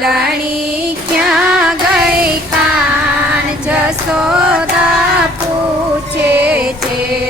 ફૂલણી ક્યાં ગઈ કાન જસોદા પૂછે છે?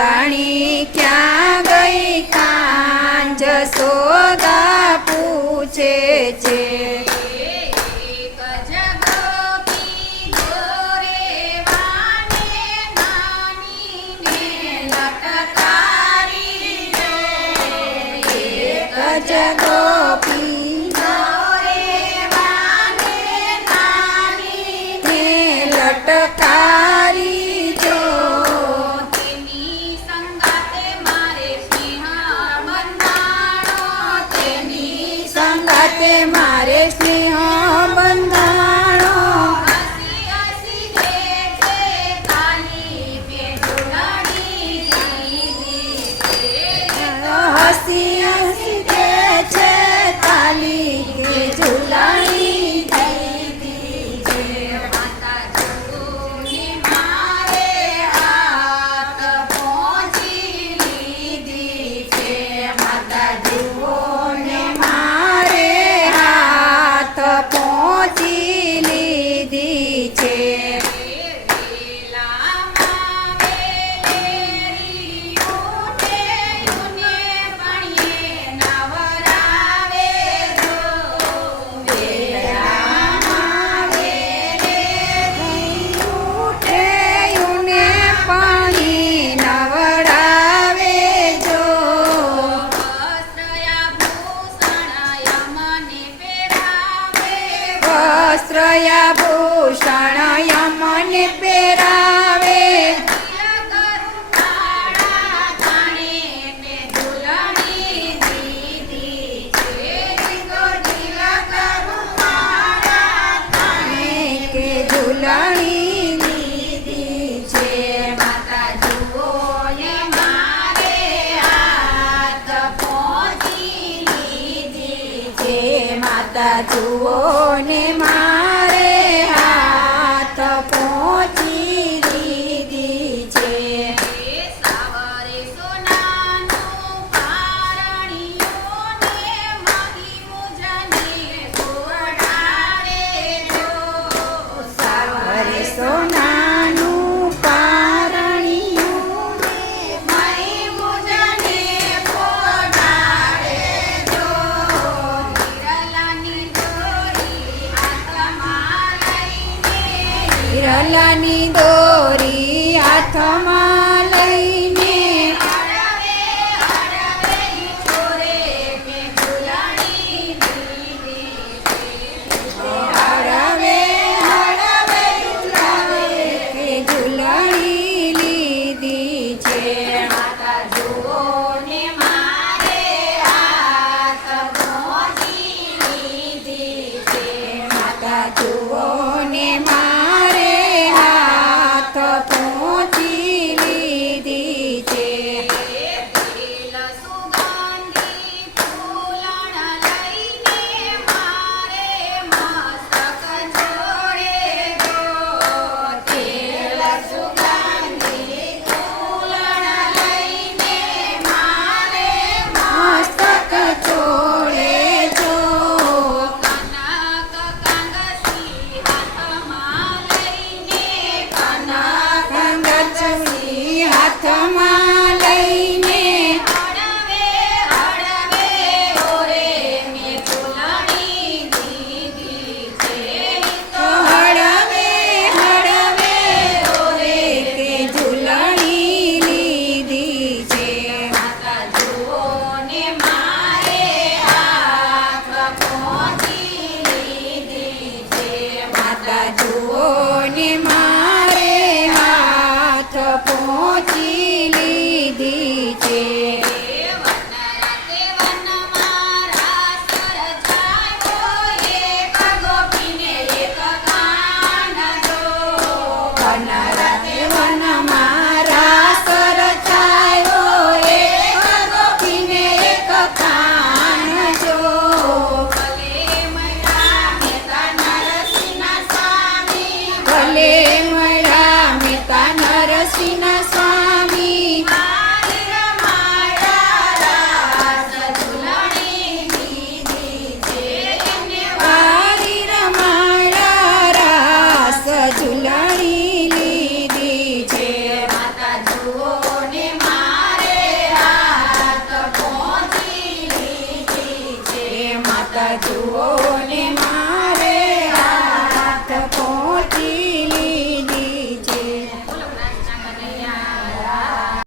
રાણી ક્યાં ગઈ કાંજ સોદા પૂછે છે? સાથે મારે સ્નેહ शस्त्रय पे માતા જુઓ ને મારે વિરલાની દોરી હાથમાં